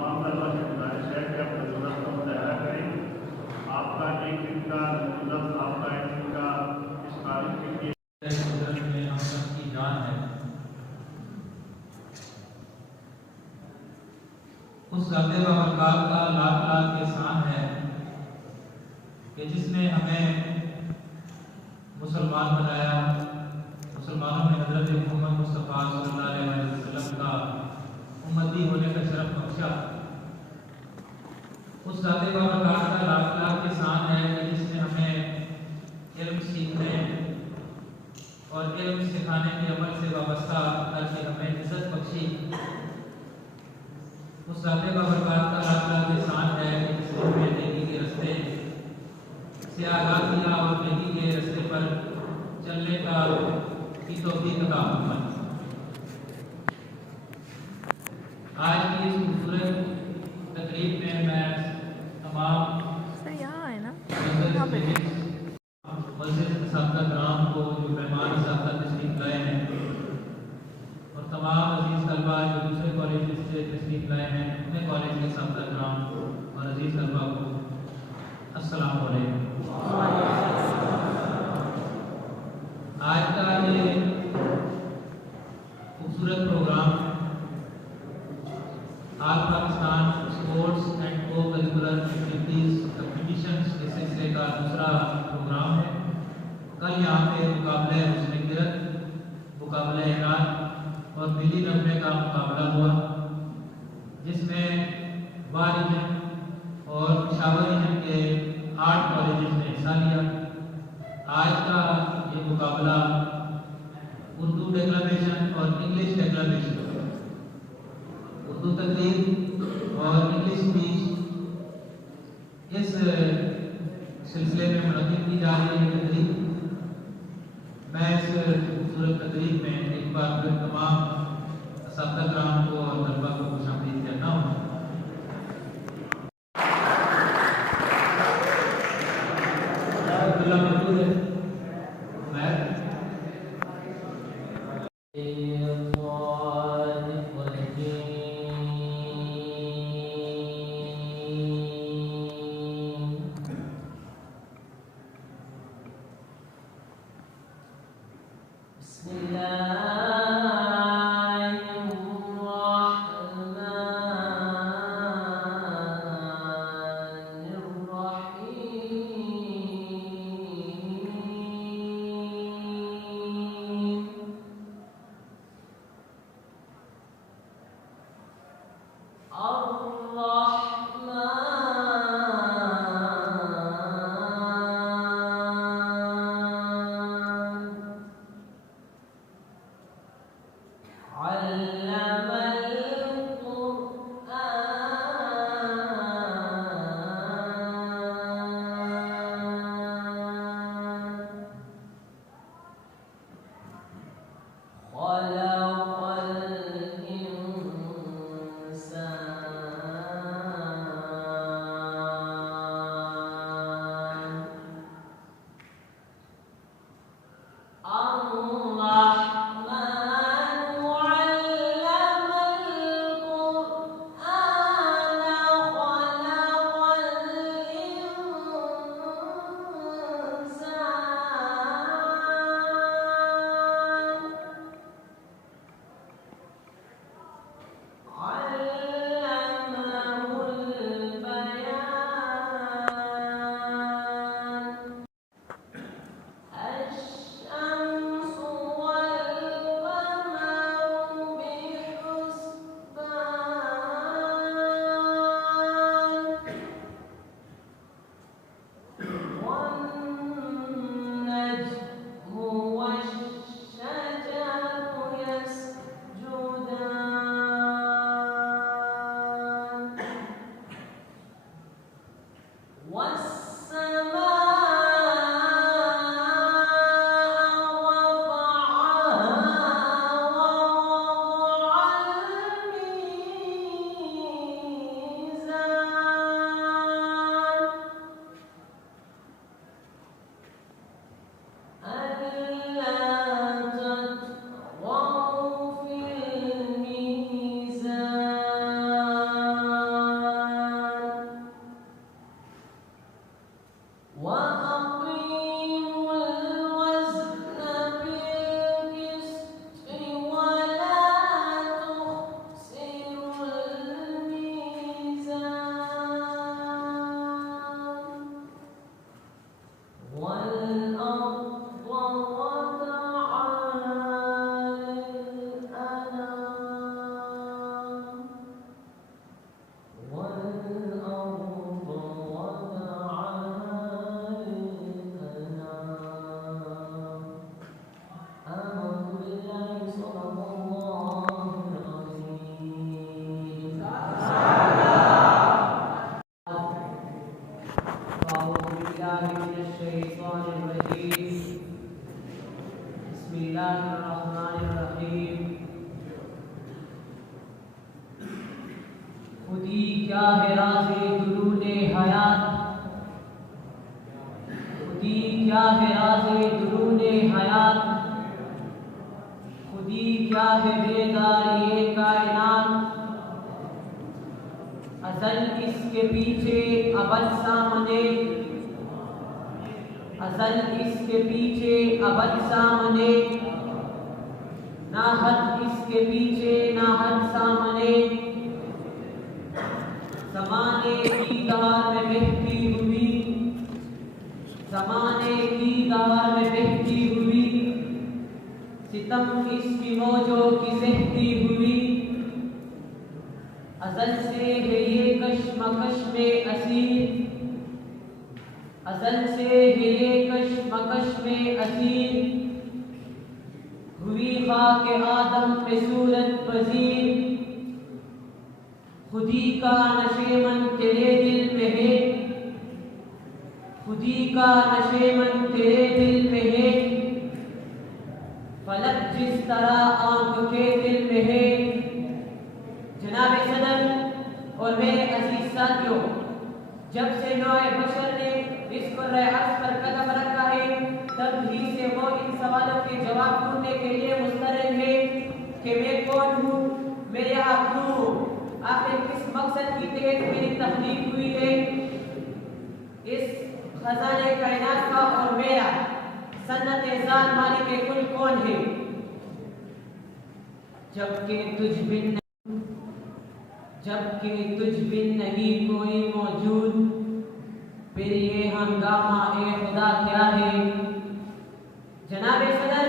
تمام طلبا سے گزارش ہے کہ اپنے ضرورت کا مظاہرہ کریں. آپ کا ایک دن کا ضرورت آپ کا ایک دن کا اس تاریخ کے لیے قدرت میں ہم سب کی جان ہے. اس ذات بابرکات کا لاکھ لاکھ احسان ہے کہ جس نے ہمیں مسلمان بنایا. مسلمانوں میں حضرت محمد مصطفیٰ صلی اللہ علیہ وسلم کا امتی ہونے کا شرف بخشا. اس ذات بابرکات کا لاکھ لاکھ احسان ہے کہ جس نے ہمیں علم سیکھنے اور علم سکھانے کے عمل سے وابستہ کر کے ہمیں عزت بخشی. اس ذات بابرکات کا لاکھ لاکھ احسان ہے کہ جس نے ہمیں نیکی کے رستے سے آگاہ کیا اور نیکی کے رستے پر چلنے کی توفیق عطا فرمائی. آج کی اس خوبصورت تقریب میں تمام مسجد اساتذہ کرام کو جو مہمان اساتذہ تشریف لائے ہیں اور تمام عزیز طلبہ جو دوسرے کالجز سے تشریف لائے ہیں اپنے کالج کے اساتذہ کرام کو اور عزیز طلبہ کو السلام علیکم. آج کا یہ خوبصورت program all Pakistan sports and cocurricular activities competitions کے سلسلے کا دوسرا پروگرام ہے. کل یہاں پہ مقابلہ حسن کرت، مقابلہ اعلان اور ملی نغمے کا مقابلہ ہوا جس میں واہ ریجن اور پشاور ریجن کے 8 کالجز نے حصہ لیا. آج کا یہ مقابلہ اردو ڈیکلامیشن اور انگلش ڈیکلامیشن، اردو تقریر اور انگلش اسپیچ اس سلسلے میں منعقد کی جا رہی ہے تقریب. میں اس خوبصورت تقریب میں ایک بار پھر تمام اساتذہ کرام کو اور طلبہ کو خوش آمدید کہتا ہوں. عبداللہ موجود ہے. وأقيموا الوزن بالقسط ولا تخسروا الميزان والأرض وضعها للأنام والأرض وضعها للأنام آمنت بالله صدق الله العظيم أعوذ بالله من الشيطان الرجيم بسم الله الرحمن الرحيم خودی کیا ہے راز درون حیات خودی کیا ہے راز درون حیات خودی کیا ہے بیداری کائنات ازل اس کے پیچھے ابد سامنے ازل اس کے پیچھے ابد سامنے نہ حد اس کے پیچھے نہ حد سامنے زمانے کی دھار میں بہتی ہوئی زمانے کی دھار میں بہتی ہوئی ستم اس کی موجوں کی سہتی ہوئی ازل سے ہے یہ کشمکش میں اسیر ازل سے ہے یہ کشمکش میں اسیر ہوئی خاک آدم پہ صورت پذیر خودی کا نشیمن تیرے دل میں ہے خودی کا نشیمن تیرے دل میں ہے فلک جس طرح آنکھ کے دل میں ہے جناب صدر اور میرے عزیز ساتھیوں جب سے نوع بشر نے اس قرۂ عرض پر قدم رکھا ہے تب ہی سے وہ ان سوالوں کے جواب ڈھونڈنے کے لیے مسترد ہے کہ میں کون ہوں میرے یہاں کیوں ہوں آخر کس مقصد کی تحت میری تخلیق ہوئی ہے اس خزانے کائنات کا اور میرا سنت ذات مالک کل کون ہے جبکہ تجھ بن نہیں کوئی موجود پھر یہ ہنگامہ اے خدا کیا ہے جناب صدر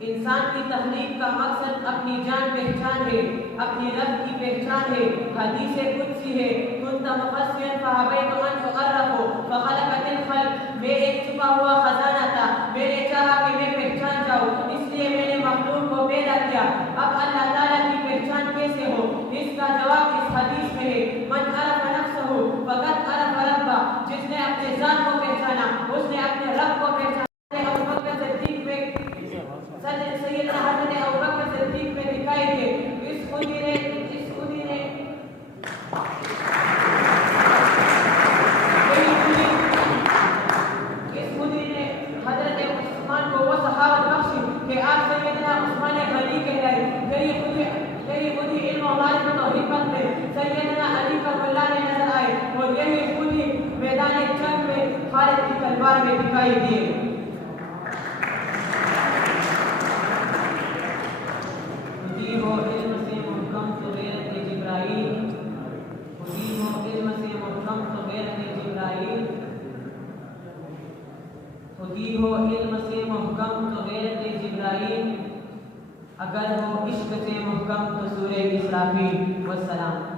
انسان کی تخلیق کا مقصد اپنی جان پہچان ہے اپنی رب کی پہچان ہے حدیث قدسی ہے كنت مقصیا فابيت ان تعرفه فخلقت الخلق میں ایک چھپا ہوا خزانہ تھا میں نے چاہا کہ میں پہچان جاؤں اس لیے میں نے مخلوق کو پیدا کیا اب اللہ تعالیٰ کی پہچان کیسے ہو اس کا جواب اس حدیث میں ہے من عرف نفسه فقد عرف ربه جس نے اپنے ذات کو پہچانا اس نے اپنے رب کو پہچانا سیدنا حضرت ابوبکر صدیق میں دکھائی دے اس خودی نے حضرت عثمان کو وہ سخاوت بخشی کہ آپ سیدنا عثمان غنی کہلائے میری خودی علم و معرفت و حکمت میں سیدنا علی کا ملا نے نظر آئے اور یہی خودی میدان جنگ میں خالد کی تلوار میں دکھائی دیے خودی ہو علم سے محکم تو غیرت جبرائیل اگر ہو عشق سے محکم تو سورہ اسرافیل والسلام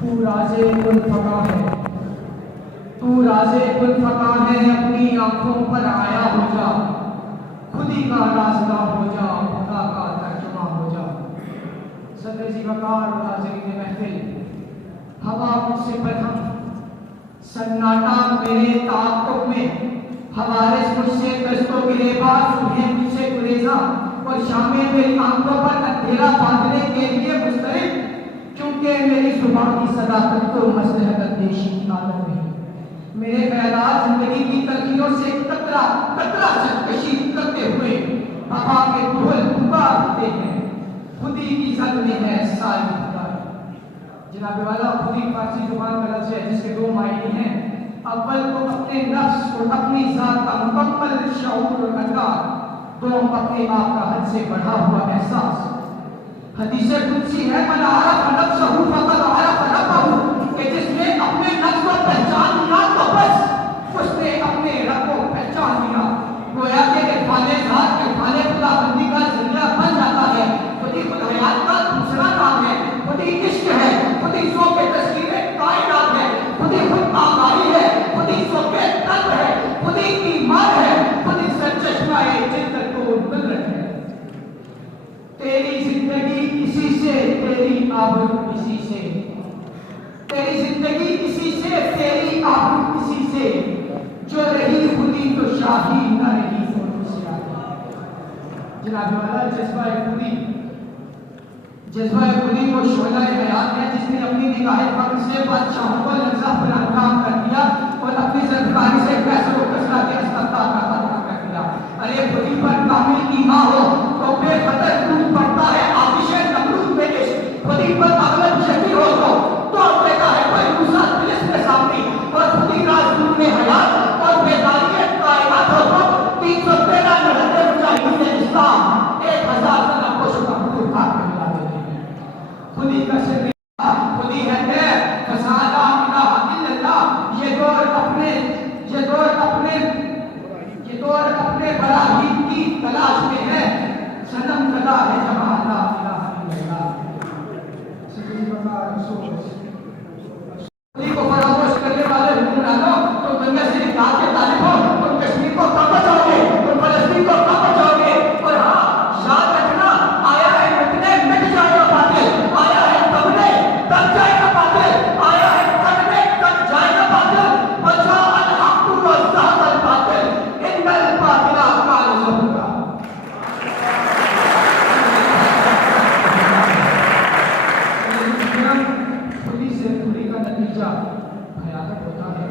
تو رازے کل فقا ہے تو رازے کل فقا ہے اپنی آنکھوں پر آیا ہو جا خودی کا راستہ ہو جا خدا کا ترجمہ ہو جا صدر ذی وقار و ناظرین محفل ہوا مجھ سے برہم سناٹا میرے تعاقب میں حوارث مجھ سے دست و گریباں صبح مجھ سے گریزاں اور شامیں میری آنکھوں پر اندھیرا باندھنے کے لیے مسترد کیونکہ میری زبان کی صداقت کو مصلحت اندیشی کی عادت نہیں میرے خیالات زندگی کی تلخیوں سے قطرہ قطرہ سرکشی کرتے ہوئے ہوا کے دھول پکارتے ہیں خودی کی زد میں ہے ساری خدائی. جناب والا خودی فارسی زبان کا لفظ ہے جس کے دو معنی ہیں. اول تو اپنے نفس اور اپنی ذات کا مکمل شعور اور ادراک، دوم اپنے آپ کا حد سے بڑھا ہوا احساس. حدیث قدسی ہے من عرف نفسہ فقد عرف ربہ، کہ جس نے اپنے نفس کو پہچان لیا تو بس اس نے اپنے رب کو پہچان لیا. گویا کہ خالے ذات کے خالے خدا بندی کا ذریعہ بن جاتا ہے. خودی خدایات کا دوسرا نام ہے، خودی عشق ہے، خودی ذوق تسکین کائنات ہے، خودی خود آگاہی ہے، خودی ذوق قلب ہے، خودی ایمان ہے، خودی سرچشمہ جدت و قدرت ہے. تیری زندگی اسی سے، تیری آبرو اسی سے، تیری زندگی اسی سے، تیری آبرو اسی سے. جو رہی خودی تو شاہی، نہ رہی تو دوسرا. جناب والا جذبہ خودی، جذبہ خودی وہ شعلہ حیات ہے جس نے اپنی نگاہ فقر سے بادشاہوں کو لرزہ پر انکام کر دیا اور اپنی زرکاری سے فیصل و کسرہ کے استقطاب کا خاتمہ کر دیا. ارے خودی پر کامل ایمان ہو تو بے خطر ٹوٹ پڑتا ہے آتش نمرود میں عشق. خودی پر اغلب شکل ہو تو توڑ دیتا ہے کوئی موسیٰ فلسط کے سامنے. اور خودی راز دور میں حیات اور بیداریت کائنات ہو تو 313 نہتے مجاہدین اسلام 1000 سنہ کوشوں کا حضور خاک میں ملا دیتے ہیں. خودی کا سر خودی ہے دیر فساد الہ الا اللہ. یہ دور اپنے براہین کی تلاش میں ہے. صنم کدا ہے جہاں لا الہ الا اللہ. سیدی بابا رسول خودی کو فراموش کرنے والے حکمرانوں تو دنیا سے نکال کے طالب ہو. تم کشمیر کو کب بچاؤ گے؟ تم فلسطین کو کب بچاؤ گے؟ اور ہاں یاد رکھنا آیا ہے مٹنے مٹ جائے گا باطل، آیا ہے دبنے دب جائے گا باطل، آیا ہے کٹنے کٹ جائے گا باطل. وجاء الحق وزهق الباطل ان الباطل كان زهوقا. خودی سے دوری کا نتیجہ بھیانک ہوتا ہے.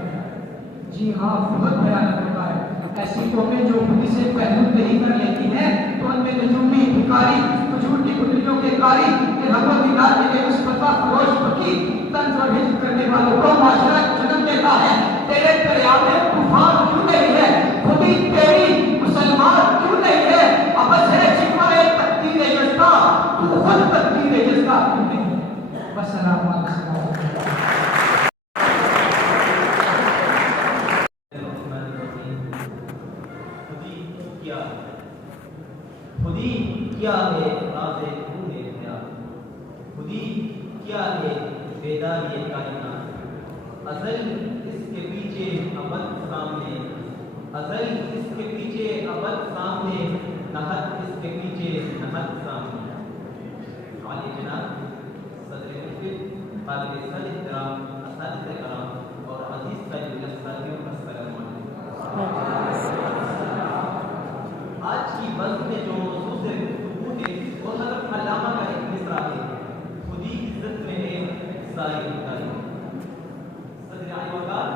جی ہاں بہت بھیانک ہوتا ہے. ایسی قومیں جو خودی سے پہلو نہیں کر لیتی ہیں تو ان میں نجومی بھکاری فجور کی کٹریوں کے کاری رب و دیدار کے اس فتوہ فروش فقیر طنز اور حجب کرنے والوں کو معاشرہ جنم دیتا ہے. تیرے دریا میں طوفان کیوں نہیں ہے؟ خودی تیری مسلمان کیوں نہیں ہے؟ ابس ہے شکوہ تقدیر یزدہ، تو خود تقدیر یزدہ کیوں نہیں ہے؟ والسلام علیکم. خودی کیا ہے راز خون حیات، خودی کیا ہے بیداری کائنات. ازل اس کے پیچھے ابد سامنے، ازل اس کے پیچھے ابد سامنے، نہت اس کے پیچھے نہت سامنے. عالی جناب صدر مفید طالب سر احترام اساتذہ کرام اور عزیز طالب علم ساتھیوں کا السلام علیکم. آج کی بزم میں جو موضوع سے گفتگو ہے وہ حضرت علامہ کا ایک مصرع ہے. خودی عزت میں ہے ساری خدائی. صدر علی وقار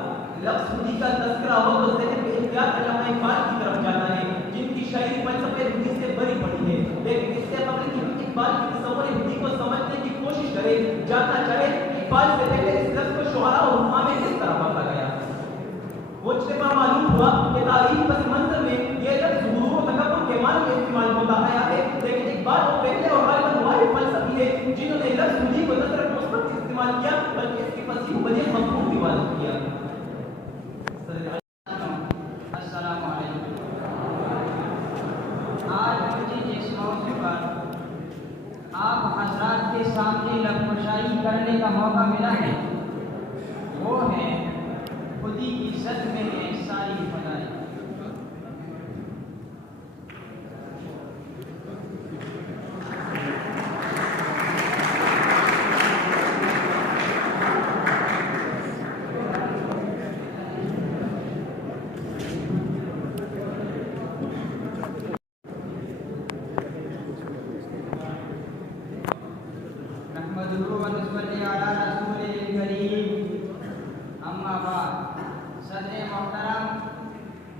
لفظ خودی کا تذکرہ ہو تو ذہن میں احتیاط علامہ اقبال کی طرف جاتا ہے جن کی شاعری فلسفے خودی سے بری پڑی ہے. لیکن اس سے قبل کہ اقبال کی تصور خودی کو سمجھنے کی کوشش کرے جاننا چاہے اقبال سے پہلے اس لفظ کو شعراء و حکماء میں کس طرح پڑھا گیا. مجھے پر معلوم ہوا کہ تاریخ پس منظر میں یہ لفظ غرور و تکبر کے معنی میں استعمال ہوتا آیا ہے. لیکن اقبال وہ پہلے اور غالباً واحد فلسفی ہے جنہوں نے لفظ خودی کو نہ صرف مثبت استعمال کیا بلکہ اس کی فصیح و بدیع مفہوم بھی واضح کیا. السلام علیکم. آج مجھے جس موضوع پر آپ حضرات کے سامنے لفظ کرنے کا موقع ملا ہے وہ ہے خودی کی عزت میں ہے ساری فدائی. نحمده ونصلي على رسوله الكريم. اما بعد. صدر محترم،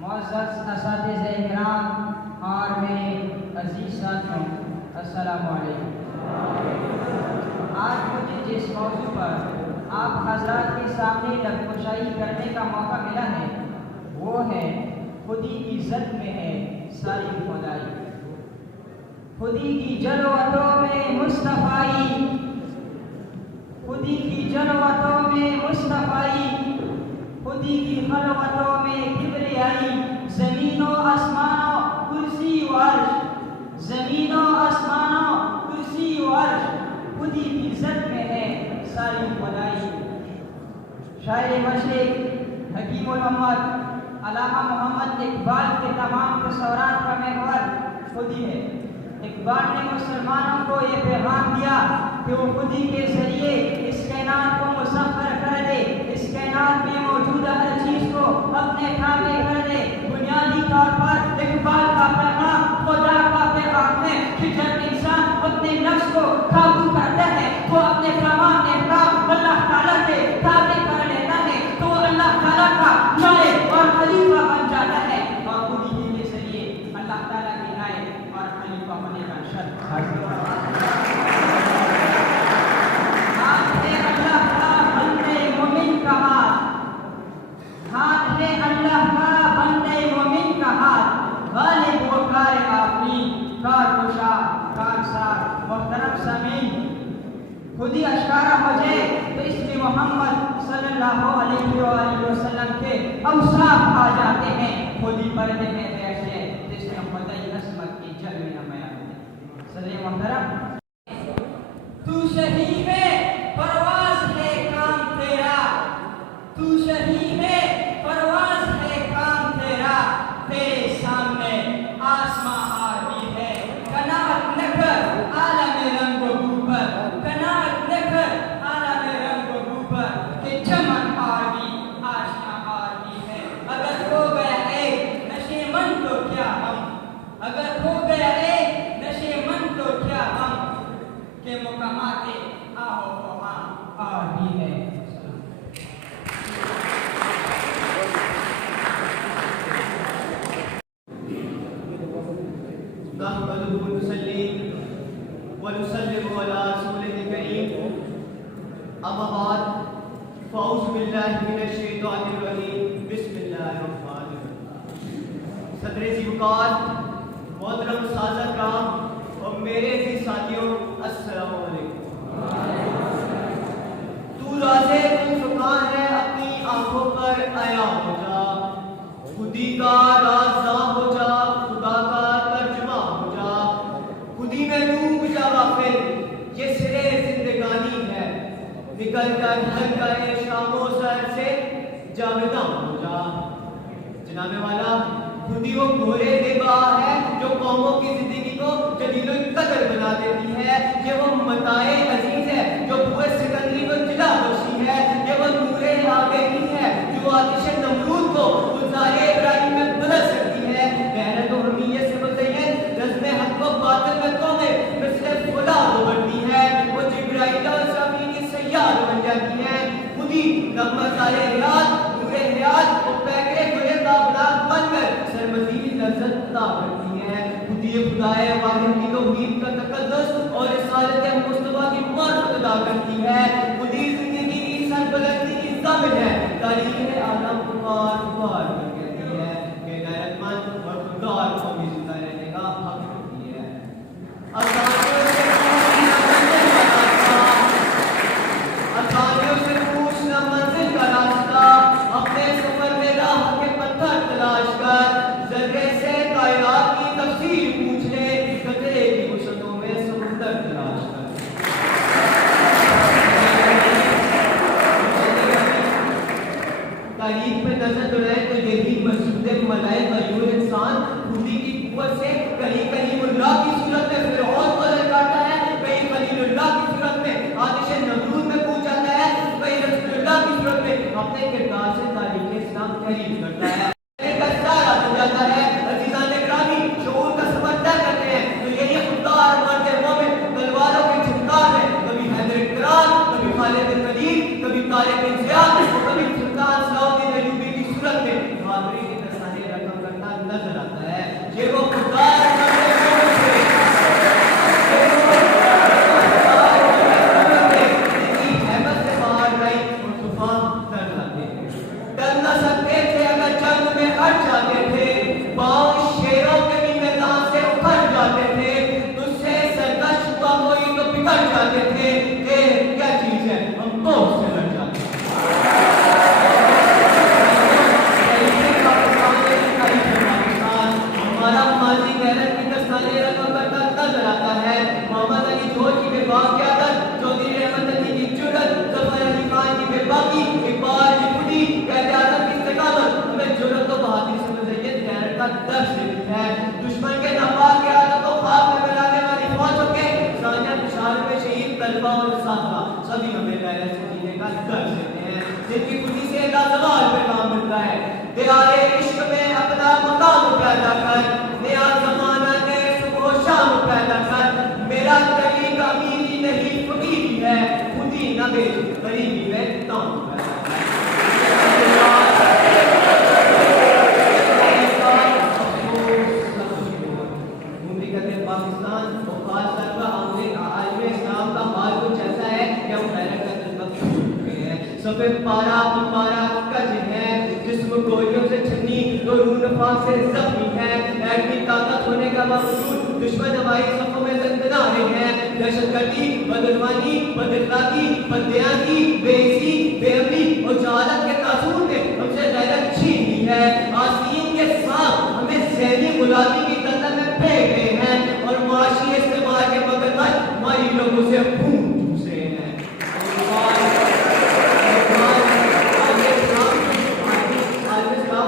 معزز اساتذہ اکرام اور میرے عزیز ساتھیوں، السلام علیکم. آج مجھے جس موضوع پر آپ حضرات کے سامنے لب کشائی کرنے کا موقع ملا ہے وہ ہے خودی کی ذات میں ہے ساری خدائی. خودی کی جلوتوں میں مصطفائی، خودی کی جلوتوں میں مصطفائی، خودی کی خلوتوں میں کبریائی. زمین و آسمانوں کرسی و عرش، زمین و آسمانوں کرسی و عرش، خودی کی ذات میں ہے ساری خدائی. شاعر مشرق حکیم الامت علامہ محمد اقبال کے تمام تصورات کا محور خودی ہے. اقبال نے مسلمانوں کو یہ پیغام دیا کہ وہ خودی کے ذریعے اس کائنات کو مسخر کر دے، اس کائنات میں موجود ہر چیز کو اپنے تابع کر دے. بنیادی طور پر اقبال کا پیغام خدا کا پیغام ہے کہ جب انسان اپنے نفس کو قابو کرتا ہے، وہ اپنے تمام احکام اللہ تعالیٰ کے تابع کر لیتا ہے تو وہ اللہ تعالیٰ کا نائے اور خلیفہ بن جاتا ہے، اور خودی کے ذریعے اللہ تعالیٰ کے نائے اور خلیفہ ہونے کا شرط حاصل کرتا ہے. ہاتھ ہے اللہ کا بندے مومن کا ہاتھ، ہاتھ ہے اللہ کا بندے مومن کا ہاتھ. غالب و کار آفرین، کار کشا، کارساز. محترم سامعین، خودی اشکارا ہو جائے تو اس میں محمد صلی اللہ علیہ وآلہ وسلم کے اوصاف آ جاتے ہیں. خودی پردے میں پیش ہے جس میں خدائی عظمت کی جلوے نمایاں ہے. صدر محترم، تو شہید پرواز ہے کام تیرا، تو شہید پرواز ہے کام تیرا. تیرے سامنے آسماں آرمی ہے، کنات نہ کر عالم رنگ و بو پر، کنات نہ کر عالم رنگ و بو پر، کہ چمن آرمی آشنا آرمی ہے. اگر ہو گیا ایک نشے من تو کیا ہم، اگر ہو گیا ایک نشے من تو کیا ہم، کہ مقامات آہو وہاں آرمی ہے. نحمده ونصلي ونسلم على رسوله الكريم. اما بعد فاعوذ بالله من الشیطان الرجیم. بسم اللہ الرحمن الرحیم. صدر ذی وقار، محترم اساتذہ کرام اور میرے عزیز ساتھیوں، السلام علیکم. تو رازے کن فقان ہے، اپنی آنکھوں پر آیا ہو جا، خودی کا رازداں ہو جا، خدا کا ترجمہ ہو جا. خودی میں ڈوب جا غافل، یہ سرے زندگانی ہے. نکل کر ہلکے شام و سحر سے جاویداں ہو جا. جناب والا، خودی وہ گھوڑے دیبا ہے جو قوموں کی زندگی کو جلیل القدر بنا دیتی ہے. یہ وہ متاع عزیز ہے جو بوئے سکندری کو جلا بخشی ہے. یہ وہ نور آگہی ہے جو آتش نمرود کو گلزار ابراہیم میں بدل سکتی ہے. محنت و حمیت سے مزین رزم حق و باطل میں قومیں مثل فولاد ابھرتی ہے. وہ جبرائیل اور اسرافیل کی سیاد بن جاتی ہے. خودی نغمہ سار حیات، نور حیات اور پیکرے گلے کا بلاغ بن کر سرمزید لذت عطا کرتی ہے. خودی خدائے واحد کی توحید کا تقدس اور رسالت مصطفیٰ کی معرفت ادا کرتی ہے. خودی زندگی کی سربلندی کی ضامن ہے. تاریخ عالم پکار پکار کر کہتی ہے کہ غیرت مند اور خوددار کو بھی زندہ رہنے کا حق ہوتی ہے. آسانیوں سے پوچھنا منزل کا راستہ، اپنے سفر میں راہ کے پتھر تلاش کر، ذرے سے کائنات کی تفسیر پوچھ لے، قطرے کی وسعتوں میں سمندر تلاش کر. تاریخ پہ نظر دوڑائے تو یہ ابھی ہمیں پہلے سے جینے کا درس دیتے ہیں، جن کی خودی سے لازوال پیغام ملتا ہے، دیارے عشق میں اپنا مقام پیدا کر، نیا زمانہ نئے صبح و شام پیدا کر، میرا طریق امیری نہیں فقیری ہے، خودی نہ بیچ غریبی میں تام پیدا کر۔ پاکستان اور خاص طور پر عالم اسلام کا حال کچھ ایسا ہے کہ ہم غیرت کا جذبہ کھو چکے ہیں، سفید پارا ہمارا کج ہے، جسم گولیوں سے چھنی تو روح نفاق سے زخمی ہے، ایٹمی طاقت ہونے کا باوجود دشمن ہماری صفوں میں زندہ رہے ہیں، دہشت گردی، بدعنوانی، بد اخلاقی، بددیانتی، بے عزتی، بے امنی اور جہالت کے تاثر نے ہم سے غیرت چھین لی ہے، آسین کے ساتھ ہمیں ذہنی غلامی کی دلدل میں پھینک گئے ہیں اور معاشی استعمال کے مقدس ہماری لوگوں سے خون چوس رہے ہیں۔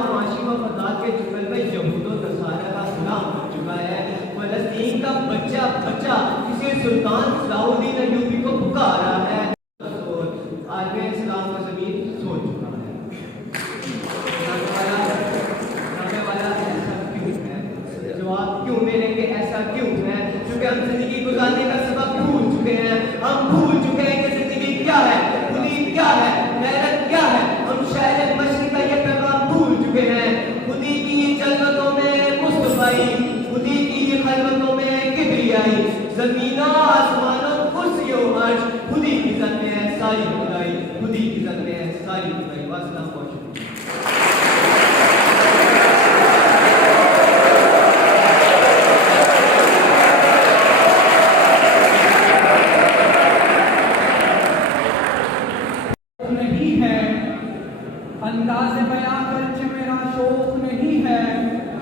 معاشی مفادات کے چکر میں یہود و نصارہ کا غلام بن چکا ہے، فلسطین کا بچہ کسی سلطان صلاح الدین ایوبی کو پکار رہا ہے، عالم اسلام کا زمین سو چکا ہے۔ جواب کیوں ملیں گے ایسا کیوں ہے؟ کیونکہ ہم زندگی گزارنے کا سبب بھول چکے ہیں، ہم بھول چکے ہیں کہ زندگی کیا ہے، خودی کیا ہے، محنت کیا ہے، ہم شہر مشرق کا یہ پیغام بھول چکے ہیں۔ خودی کی جلوتوں میں مصطفی، خودی کی خلوتوں میں کبریائی، زمینوں آسمانوں کرسی و عرش، خودی کی ذات میں ہے ساری خدائی، خودی کی ذات میں ہے ساری خدائی۔ والسلام علیکم۔ نہیں ہے انداز بیاں گرچہ میرا شوق نہیں ہے،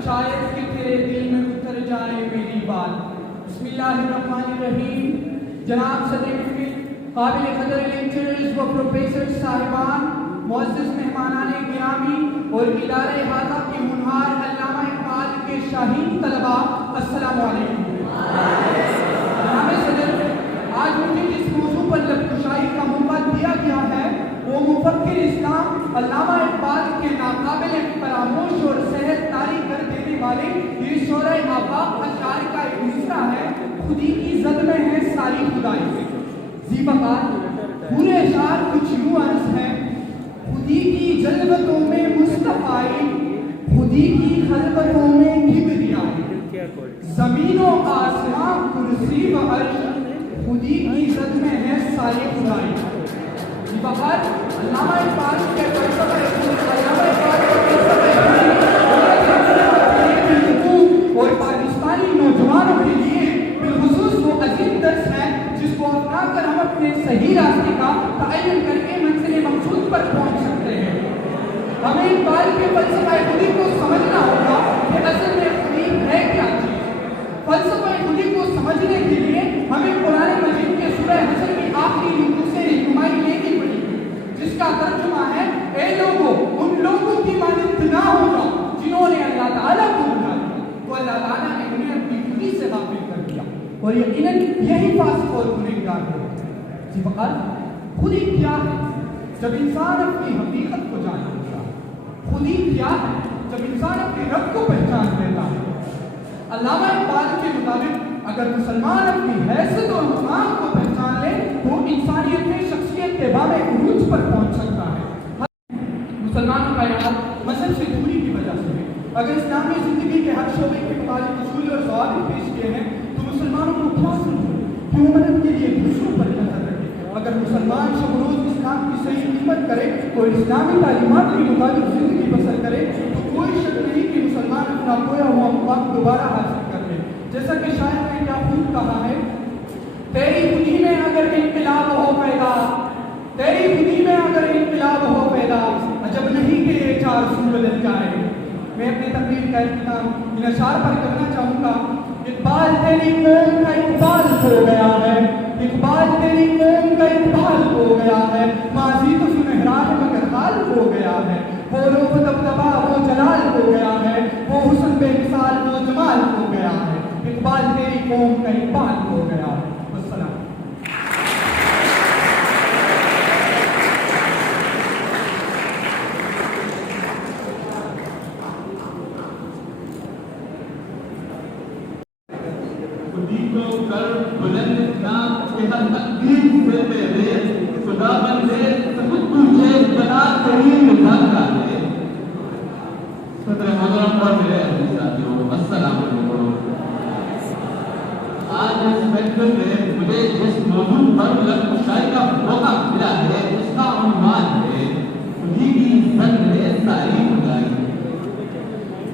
شاید کہ تیرے دل میں اتر جائے میری بات۔ بسم اللہ الرحمن الرحیم۔ جناب صدر مفید، قابل قدر لیکچررز و پروفیسر صاحبان، معزز مہمانان گرامی اور ادارہ احاطہ کے منہار علامہ اقبال کے شاہین طلباء، السلام علیکم۔ جناب صدر، آج مجھے جس موضوع پر لب کشائی کا موقع دیا گیا ہے وہ مفکر اسلام علامہ اقبال کے ناقابل فراموش اور صحت طاری کر دینے والے یہ شعرۂ آفاق اشعار کا ایک مصرع ہے، خودی کی زد میں ہے ساری خدائی۔ ذی بقار پورے اشعار کچھ یوں عرض ہے: خودی کی جلوتوں میں مصطفی، خودی کی خلوتوں میں کبریائی، زمین و آسمان کرسی و عرش، خودی کی زد میں ہے ساری خدائی۔ بہار علامہ اقبال کے فلسفہ اور پاکستانی نوجوانوں کے لیے بالخصوص وہ عظیم درس ہے جس کو اپنا کر ہم اپنے صحیح راستے کا تعین کر کے منزل مقصود پر پہنچ سکتے ہیں۔ ہمیں اقبال کے فلسفہ خودی کو سمجھنا ہوگا کہ اصل میں خودی ہے کیا چیز۔ فلسفہ خودی کو سمجھنے کے لیے ہمیں قرآن مجید کے سورہ حشر کی آخری رکوع سے رہنمائی لینی پڑے گی، جس کا ترجمہ ہے: اے لوگوں، ان لوگوں کی مانند نہ ہو جاؤ جنہوں نے اللہ تعالیٰ کو بھلا دیا، تو اللہ تعالیٰ نے انہیں اپنی خودی سے غافل کر دیا، اور یقیناً یہی فاسق اور گنہگار ہے۔ ذی بقار خودی کیا ہے؟ جب انسان اپنی حقیقت کو جان لیتا ہے۔ خودی کیا ہے؟ جب انسان اپنے رب کو پہچان لیتا ہے۔ علامہ اقبال کے مطابق اگر مسلمان اپنی حیثیت اور مقام کو پہچان لے تو انسانیت میں شخصیت کے باب عروج پر پہنچ سکتا ہے۔ مسلمانوں کا یہاں مذہب سے دوری کی وجہ سے ہے۔ اگر اسلامی زندگی کے ہر شعبے کے مطابق اصول اور ضوابط پیش کیے ہیں تو مسلمانوں کو کیا سمجھے، کیوں مدد کے لیے دوسروں پر نظر رکھے۔ اگر مسلمان شب روز اسلام کی صحیح خدمت کرے اور اسلامی تعلیمات کے مطابق زندگی بسر کرے تو کوئی شک نہیں کہ مسلمان اپنا کھویا ہوا مقام دوبارہ حاصل کر لے۔ جیسا کہ شاعر نے کیا خوب کہا ہے: تیری خودی میں اگر انقلاب ہو پیدا، تیری خودی میں اگر انقلاب ہو پیدا، عجب نہیں کہ یہ چار سو بدل جائے۔ میں اپنی تقریر کا اختتام ان اشعار پر کرنا چاہوں گا: اقبال تیری قوم کا اقبال ہو گیا ہے، اقبال تیری قوم کا اقبال ہو گیا ہے، ماضی تو سنہرا ہے مگر حال ہو گیا ہے، وہ روح دبدبا وہ جلال ہو گیا ہے، وہ حسن بے مثال وہ جمال ہو گیا ہے، اقبال تیری قوم کا اقبال ہو گیا ہے۔ والسلام۔ اور میرے عزیز ساتھیوں، السلام علیکم۔ آج اس محفل میں مجھے جس موضوع پر بلند کشائی کا موقع ملا ہے اس کا عنوان ہے خودی کی عزت میں ساری خدائی۔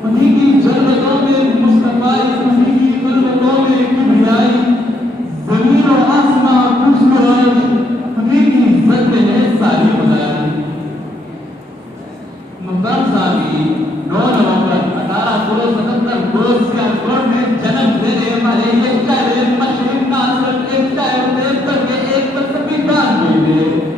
خودی کی جنتوں میں مصطفیٰ، خودی کی خلوتوں میں کبریائی، زمین و آسمان کچھ روز خودی کی عزت میں ہے ساری خدائی۔ محترم سامعین، 9 نومبر 1877 کو سیالکوٹ میں جنم لینے والے یہ شاعر مشرق کا صرف ایک شاعر تھے بلکہ ایک فلسفی دان بھی تھے۔